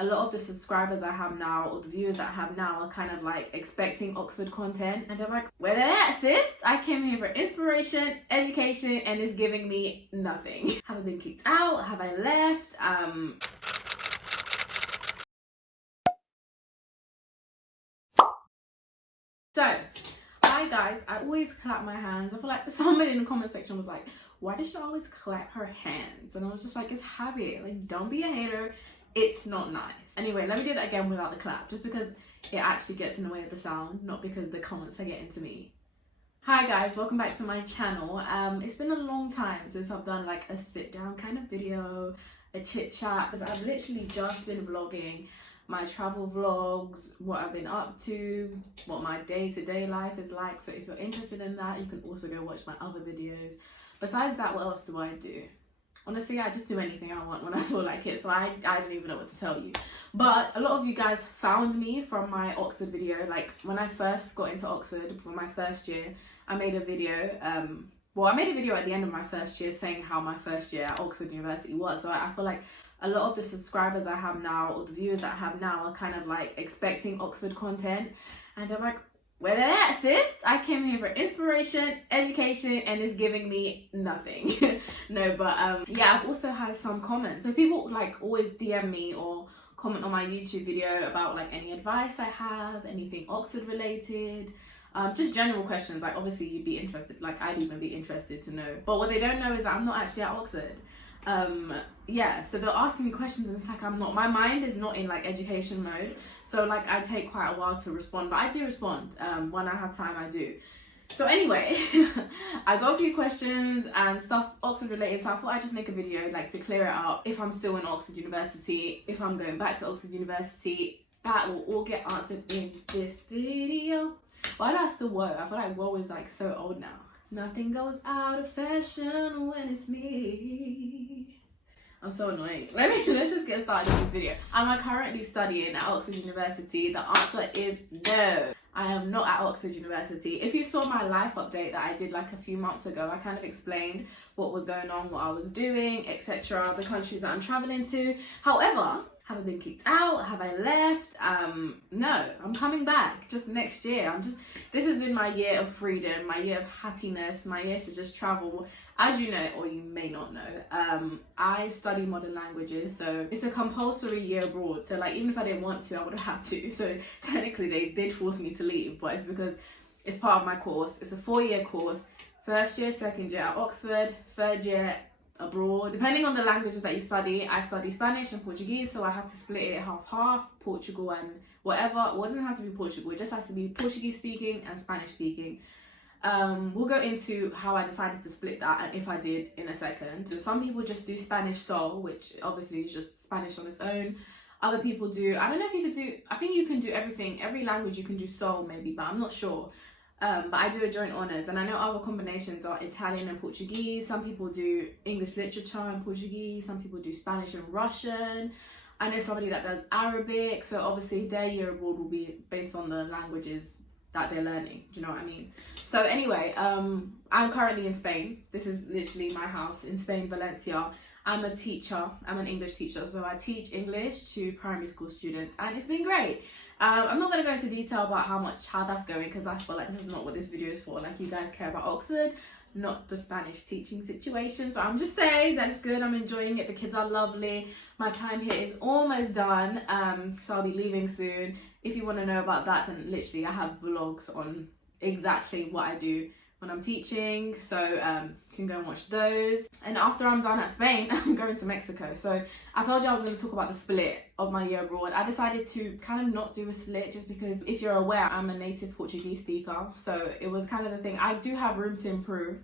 a lot of the subscribers I have now, or the viewers that I have now, are kind of like expecting Oxford content, and they're like, where they at, sis? I came here for inspiration, education, and it's giving me nothing. Have I been kicked out? Have I left? So, hi guys, I always clap my hands. I feel like somebody in the comment section was like, why does she always clap her hands? And I was just like, it's habit. Like, don't be a hater. It's not nice. Anyway, let me do that again without the clap, just because it actually gets in the way of the sound, not because the comments are getting to me. Hi guys, welcome back to my channel. It's been a long time since I've done like a sit down kind of video, a chit chat, because I've literally just been vlogging my travel vlogs, what I've been up to, what my day-to-day life is like. So if you're interested in that, you can also go watch my other videos. Besides that, what else do I do? Honestly, I just do anything I want when I feel like it, so I don't even know what to tell you. But a lot of you guys found me from my Oxford video. Like, when I first got into Oxford for my first year, I made a video, I made a video at the end of my first year saying how my first year at Oxford University was. So I feel like a lot of the subscribers I have now, or the viewers that I have now, are kind of like expecting Oxford content, and they're like, where they at, sis? I came here for inspiration, education, and it's giving me nothing. No, but yeah, I've also had some comments. So people like always DM me or comment on my YouTube video about like any advice I have, anything Oxford related, just general questions. Like, obviously you'd be interested, like I'd even be interested to know. But what they don't know is that I'm not actually at Oxford. Yeah, so they're asking me questions and it's like my mind is not in like education mode, so like I take quite a while to respond, but I do respond when I have time. I do. So anyway, I got a few questions and stuff Oxford related, so I thought I'd just make a video like to clear it up. If I'm still in Oxford University, if I'm going back to Oxford University, that will all get answered in this video. Why do I still woe? I feel like woe is like so old now. Nothing goes out of fashion when it's me. I'm so annoying. Let's just get started with this video. Am I currently studying at Oxford University? The answer is no. I am not at Oxford University. If you saw my life update that I did like a few months ago, I kind of explained what was going on, what I was doing, etc., the countries that I'm traveling to. However, have I been kicked out? Have I left? No, I'm coming back just next year. This has been my year of freedom, my year of happiness, my year to just travel. As you know, or you may not know, I study modern languages, so it's a compulsory year abroad. So like, even if I didn't want to, I would have had to. So technically they did force me to leave, but it's because it's part of my course. It's a 4-year course, first year, second year at Oxford, third year abroad. Depending on the languages that you study, I study Spanish and Portuguese, so I have to split it half, Portugal and whatever. Well, it doesn't have to be Portugal, it just has to be Portuguese speaking and Spanish speaking. We'll go into how I decided to split that and if I did in a second. Some people just do Spanish Sol, which obviously is just Spanish on its own. Other people do, I don't know if you could do, I think you can do everything, every language you can do Sol maybe, but I'm not sure. But I do a joint honours, and I know other combinations are Italian and Portuguese. Some people do English literature and Portuguese. Some people do Spanish and Russian. I know somebody that does Arabic, so obviously their year abroad will be based on the languages that they're learning. Do you know what I mean? So anyway, I'm currently in Spain. This is literally my house in Spain, Valencia. I'm a teacher. I'm an English teacher, so I teach English to primary school students, and it's been great. I'm not going to go into detail about how that's going, because I feel like this is not what this video is for. Like, you guys care about Oxford, not the Spanish teaching situation. So I'm just saying that it's good. I'm enjoying it. The kids are lovely. My time here is almost done, so I'll be leaving soon. If you want to know about that, then literally I have vlogs on exactly what I do when I'm teaching, so you can go and watch those. And after I'm done at Spain, I'm going to Mexico. So I told you I was going to talk about the split of my year abroad. I decided to kind of not do a split, just because, if you're aware, I'm a native Portuguese speaker, so it was kind of the thing. I do have room to improve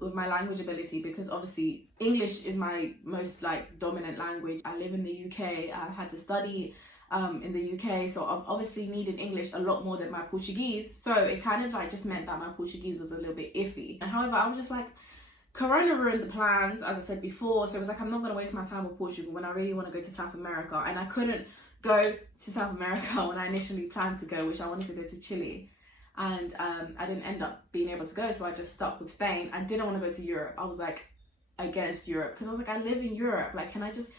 with my language ability, because obviously English is my most like dominant language. I live in the UK. I've had to study in the UK, so I've obviously needed English a lot more than my Portuguese, so it kind of like just meant that my Portuguese was a little bit iffy. And however, I was just like, Corona ruined the plans, as I said before, so it was like, I'm not going to waste my time with Portugal when I really want to go to South America. And I couldn't go to South America when I initially planned to go, which I wanted to go to Chile. And I didn't end up being able to go, so I just stuck with Spain. I didn't want to go to Europe. I was like against Europe, because I was like, I live in Europe, like, can I just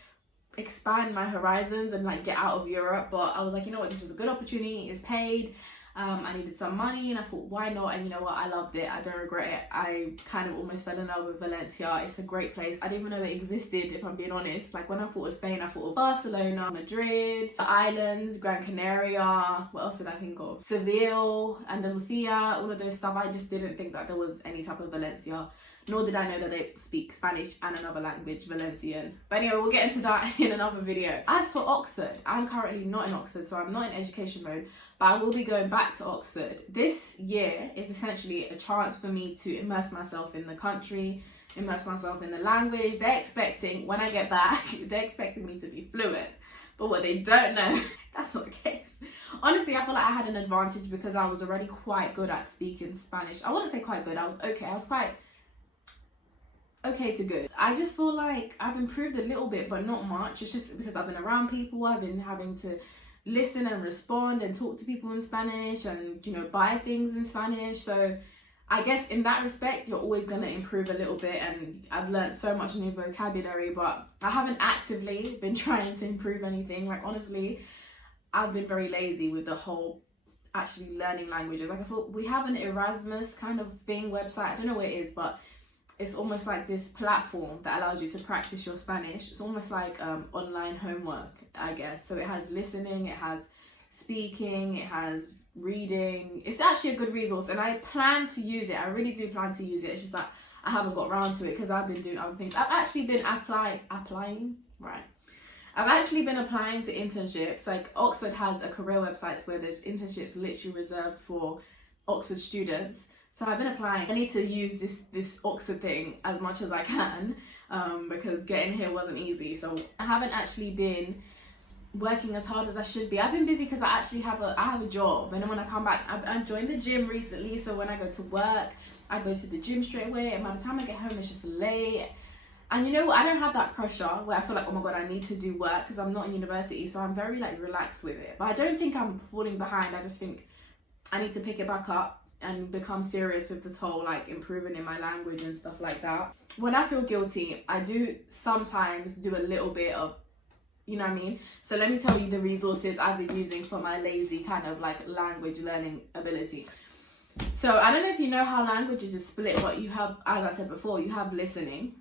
expand my horizons and like get out of Europe. But I was like, you know what, this is a good opportunity, it's paid. I needed some money and I thought, why not? And you know what, I loved it. I don't regret it. I kind of almost fell in love with Valencia. It's a great place. I didn't even know it existed, if I'm being honest. Like when I thought of Spain, I thought of Barcelona, Madrid, the islands, Gran Canaria. What else did I think of? Seville, Andalusia, all of those stuff. I just didn't think that there was any type of Valencia. Nor did I know that they speak Spanish and another language, Valencian. But anyway, we'll get into that in another video. As for Oxford, I'm currently not in Oxford, so I'm not in education mode, but I will be going back to Oxford. This year is essentially a chance for me to immerse myself in the country, immerse myself in the language. They're expecting, when I get back, they're expecting me to be fluent. But what they don't know, that's not the case. Honestly, I feel like I had an advantage because I was already quite good at speaking Spanish. I wouldn't say quite good, I was okay. I was quite okay to good. I just feel like I've improved a little bit, but not much. It's just because I've been around people, I've been having to listen and respond and talk to people in Spanish and, you know, buy things in Spanish. So I guess in that respect, you're always going to improve a little bit, and I've learned so much new vocabulary, but I haven't actively been trying to improve anything. Like honestly, I've been very lazy with the whole actually learning languages. Like I thought we have an Erasmus kind of thing website. I don't know what it is, but it's almost like this platform that allows you to practice your Spanish. It's almost like online homework, I guess. So it has listening, it has speaking, it has reading. It's actually a good resource, and I plan to use it. I really do plan to use it. It's just that I haven't got around to it because I've been doing other things. I've actually been applying. I've actually been applying to internships. Like Oxford has a career website where there's internships literally reserved for Oxford students. So I've been applying. I need to use this Oxford thing as much as I can because getting here wasn't easy. So I haven't actually been working as hard as I should be. I've been busy because I actually have a job, and then when I come back, I joined the gym recently. So when I go to work, I go to the gym straight away, and by the time I get home, it's just late. And you know what? I don't have that pressure where I feel like, oh my god, I need to do work because I'm not in university. So I'm very like relaxed with it. But I don't think I'm falling behind. I just think I need to pick it back up and become serious with this whole like improving in my language and stuff like that. When I feel guilty, I do sometimes do a little bit of, you know what I mean? So let me tell you the resources I've been using for my lazy kind of like language learning ability. So I don't know if you know how languages is split, but you have, as I said before, you have listening,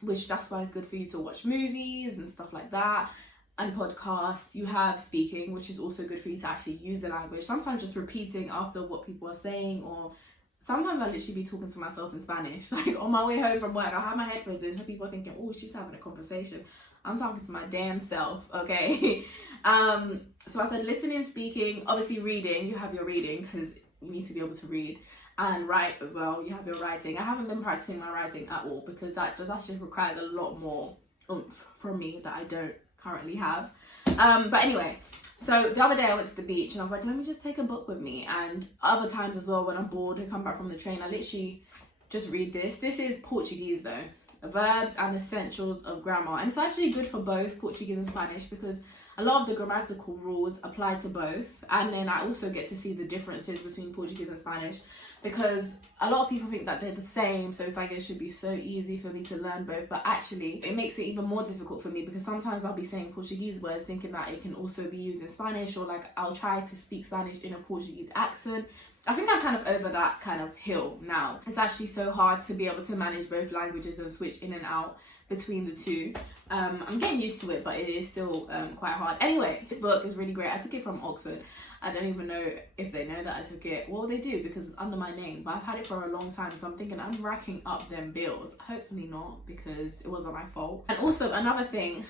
which that's why it's good for you to watch movies and stuff like that, and podcasts. You have speaking, which is also good for you to actually use the language. Sometimes just repeating after what people are saying, or sometimes I literally be talking to myself in Spanish. Like on my way home from work, I'll have my headphones in so people are thinking, oh, she's having a conversation. I'm talking to my damn self, okay? So I said listening, speaking, obviously reading. You have your reading because you need to be able to read, and write as well. You have your writing. I haven't been practicing my writing at all because that just requires a lot more oomph from me that I don't currently have. But anyway, so the other day I went to the beach and I was like, let me just take a book with me. And other times as well, when I'm bored and come back from the train, I literally just read this. This is Portuguese though, verbs and essentials of grammar, and it's actually good for both Portuguese and Spanish because a lot of the grammatical rules apply to both. And then I also get to see the differences between Portuguese and Spanish because a lot of people think that they're the same, so it's like it should be so easy for me to learn both, but actually it makes it even more difficult for me because sometimes I'll be saying Portuguese words thinking that it can also be used in Spanish, or like I'll try to speak Spanish in a Portuguese accent. I think I'm kind of over that kind of hill now. It's actually so hard to be able to manage both languages and switch in and out between the two. I'm getting used to it, but it is still quite hard. Anyway, this book is really great. I took it from Oxford. I don't even know if they know that I took it. Well, they do because it's under my name, but I've had it for a long time, so I'm thinking I'm racking up them bills. Hopefully not, because it wasn't my fault. And also another thing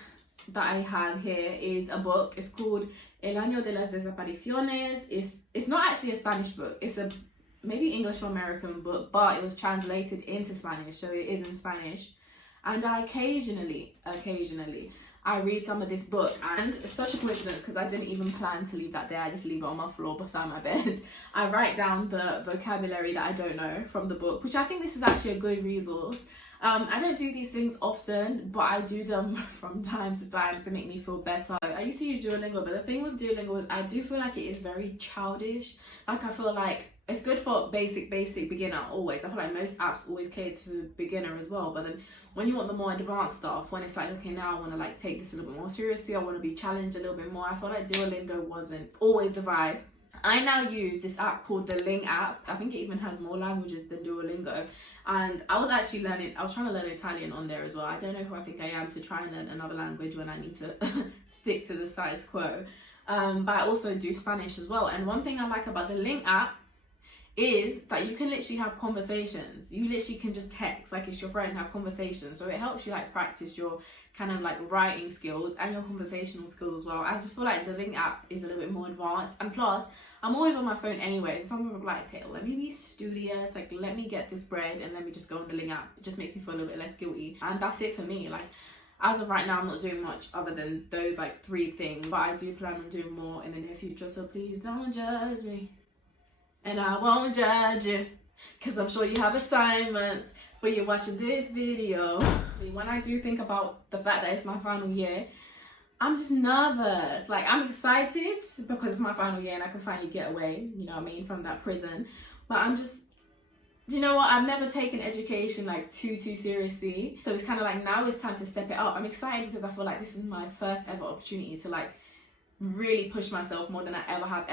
that I have here is a book. It's called El Año de las Desapariciones. It's not actually a Spanish book. It's a maybe English or American book, but it was translated into Spanish, so it is in Spanish. And I occasionally I read some of this book, and it's such a coincidence because I didn't even plan to leave that there. I just leave it on my floor beside my bed. I write down the vocabulary that I don't know from the book, which I think this is actually a good resource. I don't do these things often, but I do them from time to time to make me feel better. I used to use Duolingo, but the thing with Duolingo is I do feel like it is very childish. Like I feel like It's good for basic beginner always. I feel like most apps always cater to the beginner as well. But then when you want the more advanced stuff, when it's like, okay, now I want to like take this a little bit more seriously, I want to be challenged a little bit more, I feel like Duolingo wasn't always the vibe. I now use this app called the Ling app. I think it even has more languages than Duolingo. And I was actually trying to learn Italian on there as well. I don't know who I think I am to try and learn another language when I need to stick to the status quo. But I also do Spanish as well. And one thing I like about the Ling app is that you can literally have conversations. You literally can just text like it's your friend, have conversations. So it helps you like practice your kind of like writing skills and your conversational skills as well. I just feel like the Ling app is a little bit more advanced, and plus I'm always on my phone anyway, so sometimes I'm like, okay, let me be studious, like let me get this bread and let me just go on the Ling app. It just makes me feel a little bit less guilty, and that's it for me. Like as of right now, I'm not doing much other than those like 3 things, but I do plan on doing more in the near future, so please don't judge me. And I won't judge you, because I'm sure you have assignments, but you're watching this video. When I do think about the fact that it's my final year, I'm just nervous. Like, I'm excited because it's my final year and I can finally get away, you know what I mean, from that prison. But I'm just, you know what, I've never taken education like too seriously. So it's kind of like, now it's time to step it up. I'm excited because I feel like this is my first ever opportunity to like really push myself more than I ever have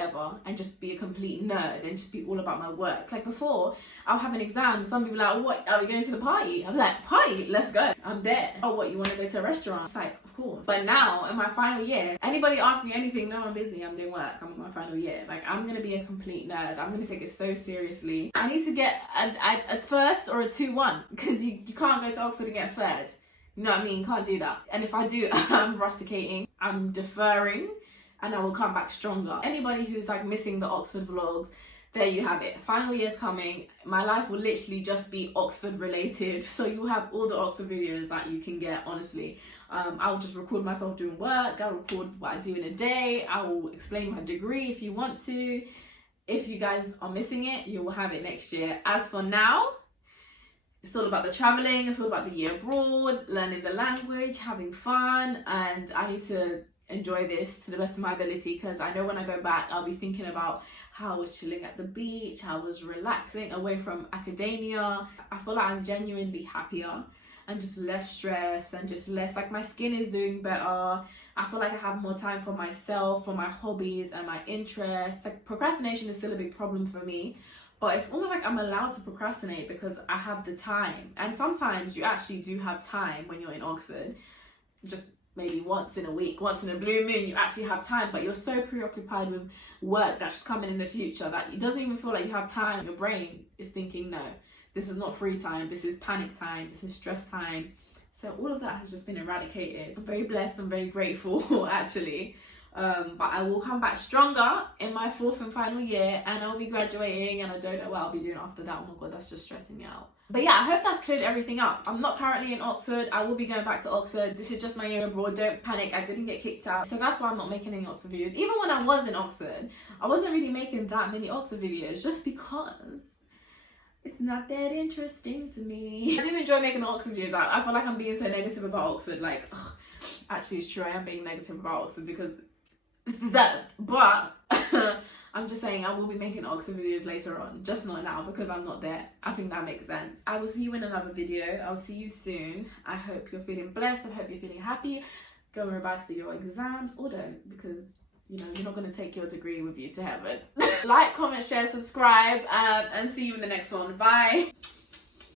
and just be a complete nerd and just be all about my work. Like before, I'll have an exam, some people are like, what, are we going to the party? I'm like, party, let's go. I'm there. Oh, what, you want to go to a restaurant? It's like, of course. But now, in my final year, anybody ask me anything, no, I'm busy, I'm doing work, I'm in my final year. Like, I'm going to be a complete nerd. I'm going to take it so seriously. I need to get a first or a 2-1, because you can't go to Oxford and get a third. You know what I mean? Can't do that. And if I do, I'm rusticating, I'm deferring, and I will come back stronger. Anybody who's like missing the Oxford vlogs, there you have it. Final year's coming. My life will literally just be Oxford related. So you'll have all the Oxford videos that you can get, honestly. I'll just record myself doing work. I'll record what I do in a day. I will explain my degree if you want to. If you guys are missing it, you will have it next year. As for now, it's all about the traveling. It's all about the year abroad, learning the language, having fun. And I need to enjoy this to the best of my ability, because I know when I go back I'll be thinking about how I was chilling at the beach, how I was relaxing away from academia. I feel like I'm genuinely happier and just less stressed and just less, like my skin is doing better. I feel like I have more time for myself, for my hobbies and my interests. Like procrastination is still a big problem for me, but it's almost like I'm allowed to procrastinate because I have the time. And sometimes you actually do have time when you're in Oxford, just maybe once in a week, once in a blue moon, you actually have time, but you're so preoccupied with work that's coming in the future that it doesn't even feel like you have time. Your brain is thinking, no, this is not free time, this is panic time, this is stress time. So all of that has just been eradicated. I'm very blessed and very grateful actually. But I will come back stronger in my 4th and final year, and I'll be graduating, and I don't know what I'll be doing after that. Oh my god, that's just stressing me out. But yeah, I hope that's cleared everything up. I'm not currently in Oxford. I will be going back to Oxford. This is just my year abroad. Don't panic, I didn't get kicked out. So that's why I'm not making any Oxford videos. Even when I was in Oxford, I wasn't really making that many Oxford videos just because it's not that interesting to me. I do enjoy making the Oxford videos. I feel like I'm being so negative about Oxford. Like, ugh, actually it's true, I am being negative about Oxford because it's deserved. But I'm just saying I will be making Oxford videos later on, just not now because I'm not there. I think that makes sense. I will see you in another video. I'll see you soon. I hope you're feeling blessed. I hope you're feeling happy. Go and revise for your exams, or don't, because you know you're not going to take your degree with you to heaven. Like, comment, share, subscribe, and see you in the next one. Bye.